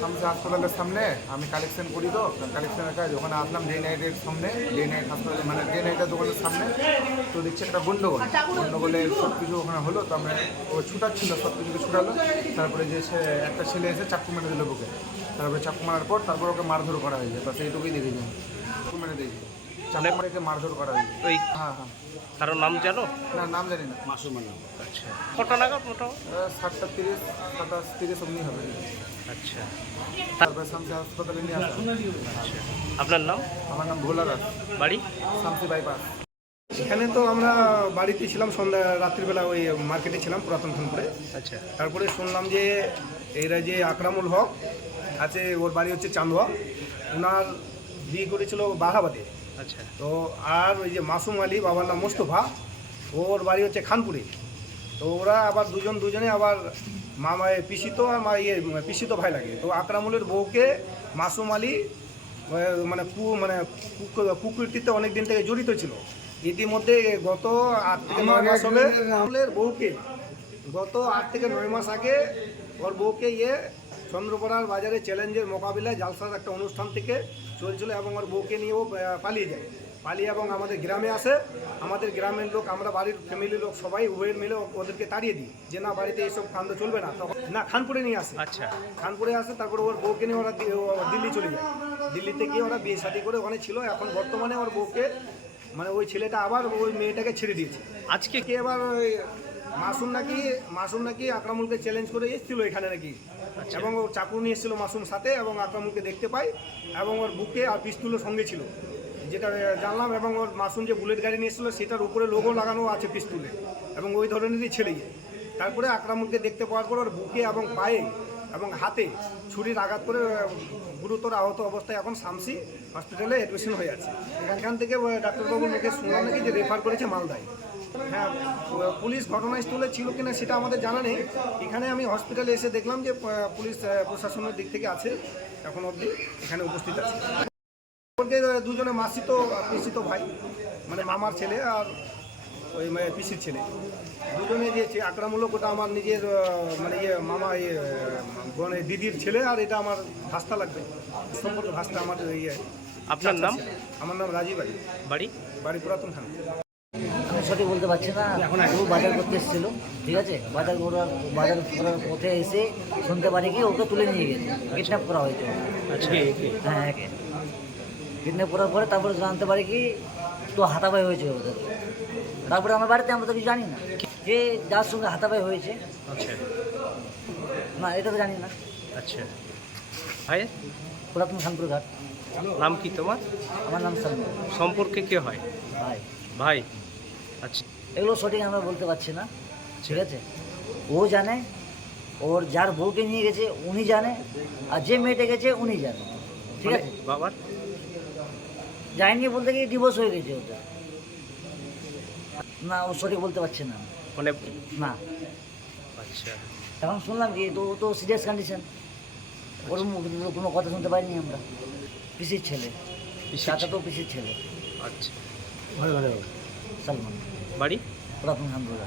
সামসে হাসপাতালের সামনে, আমি কালেকশন করি তো কালেকশনের কাজ, ওখানে আসলাম ডে নাইটের সামনে ডে নাইট হাসপাতালে মানে ডে নাইটের দোকানের সামনে, তো দেখছি একটা গন্ডগোল। গন্ডগোলে সব কিছু ওখানে হলো, তো আমরা ও ছুটাচ্ছিল সব কিছুকে ছুটালো, তারপরে যে সে একটা ছেলে এসে চাকু মেরে দিল বুকে। তারপরে চাকু মারার পর, তারপর ওকে মারধর করা হয়েছে, তো সেইটুকুই দেখেছি। চাকু মেরে দিয়েছে। চাকু মেরেকে মারধর করা হয়েছে ওই হ্যাঁ হ্যাঁ। কারোর নাম জানো? না নাম জানি না। আচ্ছা। কটা নাগাদ মোটামুটি? সাতটা তিরিশ সাতাশ তিরিশ অমনি হবে। আচ্ছা। তারপরে শামসি হাসপাতালে নিয়ে আসা। আচ্ছা। আপনার নাম? আমার নাম ভোলা দাস। বাড়ি? শামসি বাইপাস। এখানে তো আমরা বাড়িতে ছিলাম সন্ধ্যা রাত্রিবেলা ওই মার্কেটে ছিলাম পুরাতন খানপুরে। আচ্ছা। তারপরে শুনলাম যে এরা যে আকরামুল হক আছে ওর বাড়ি হচ্ছে চান্দোয়া ওনার বিয়ে করেছিল বাহাবাদে আচ্ছা। তো আর ওই যে মাসুম আলী বাবার নাম মোস্তফা ওর বাড়ি হচ্ছে খানপুরে। তো ওরা আবার দুজন দুজনে আবার মামা পিসিত আর মা ইয়ে পিসিত ভাই লাগে। তো আকরামুলের বউকে মাসুম আলী মানে কু মানে কু- কুকৃতিতে অনেক দিন থেকে জড়িত ছিল। ইতিমধ্যে গত আট থেকে নয় মাস হবে বউকে গত আট থেকে নয় মাস আগে ওর বউকে ইয়ে চন্দ্রপাড়ার বাজারে চ্যালেঞ্জের মোকাবিলায় জালসার একটা অনুষ্ঠান থেকে চলছিল এবং ওর বউকে নিয়েও পালিয়ে যায়। পালিয়ে এবং আমাদের গ্রামে আসে। আমাদের গ্রামের লোক আমরা বাড়ির ফ্যামিলির লোক সবাই উভয়ের মিলে ওদেরকে তাড়িয়ে দিই যে না বাড়িতে এইসব কাণ্ড চলবে না। তখন না খানপুরে নিয়ে আসে। আচ্ছা। খানপুরে আসে তারপরে ওর বউকে নিয়ে ওরা দিল্লি চলে যায়। দিল্লিতে গিয়ে ওরা বিয়ে শাদী করে ওখানে ছিল। এখন বর্তমানে ওর বউকে মানে ওই ছেলেটা আবার ওই মেয়েটাকে ছেড়ে দিয়েছে। আজকে কে এবার ওই মাসুম নাকি মাসুম নাকি আকরামুলকে চ্যালেঞ্জ করে এসেছিল এখানে নাকি। এবং ও চাকু নিয়ে এসেছিল মাসুম সাথে এবং আকরামুলকে দেখতে পাই এবং ওর বুকে আর পিস্তুলও সঙ্গে ছিল। যেটা জানলাম এবং ওর মাসুম যে বুলেট গাড়ি নিয়ে এসেছিল সেটার উপরে লোগো লাগানো আছে পিস্তুলে এবং ওই ধরনেরই ছেড়ে গিয়ে তারপরে আকরামুলকে দেখতে পাওয়ার পর ওর বুকে এবং পায়ে এবং হাতে ছুরির আঘাত করে গুরুতর আহত অবস্থায় এখন শামসি হসপিটালে অ্যাডমিশন হয়ে আছে। এখান থেকে আহ, ডাক্তারবাবুর মুখে শুনলাম নাকি যে রেফার করেছে মালদায়। হ্যাঁ পুলিশ ঘটনাস্থলে ছিল কিনা সেটা আমাদের জানা নেই। এখানে আমি হসপিটালে এসে দেখলাম যে পুলিশ প্রশাসনের দিক থেকে আছে এখন অবধি এখানে উপস্থিত আছে। দুজনে মাসিত পিসিত ভাই মানে মামার ছেলে আর ওই পিসির ছেলে। দুজনে যে ছে- আকরামূলক ওটা আমার নিজের মানে ইয়ে মামা ইয়ে আহ, মানে দিদির ছেলে আর এটা আমার ভাস্তা লাগবে। সম্পর্কে ভাস্তা আমার ইয়ে। আপনার নাম? আমার নাম রাজীব বাড়ি? বাড়ি পুরাতন খান আমি সঠিক বলতে পারছি না। ও বাজার করতে এসেছিল ঠিক আছে? বাজার করার বাজার করার পথে এসে শুনতে পারি কি ওকে তুলে নিয়ে গেছে। কিডন্যাপ করা হয়েছে আচ্ছা। হ্যাঁ একে কিডন্যাপ করার পরে তারপরে জানতে পারি কি তো হাতাবাই হয়েছে ওদের। তারপরে আমার বাড়িতে আমরা তো কিছু জানি না। যে যার সঙ্গে হাতাবাই হয়েছে। আচ্ছা। না এটা তো জানি না। আচ্ছা। ভাই? পুরাতন খানপুর ঘাট। নাম কি তোমার? আমার নাম সম্পর্কে কে হয়? ভাই। ভাই আচ্ছা এগুলো সঠিক আমরা বলতে পারছি না ঠিক আছে? ও জানে ওর যার বউকে নিয়ে গেছে উনি জানে আর যে মেয়েটা গেছে উনি জানে ঠিক মানে আছে? বাবার? যায়নি বলতে গিয়ে ডিভোর্স হয়ে গেছে ওটা। না ও সঠিক বলতে পারছে না। মানে না। আচ্ছা। এখন শুনলাম কি তো ও তো সিরিয়াস কন্ডিশন ওর মুখ কোনো কথা শুনতে পাইনি আমরা। পিসির ছেলে। চাচা তো পিসির ছেলে। আচ্ছা। ঘরে ঘরে সালমান বাড়ি? পুরাতন খানপুরা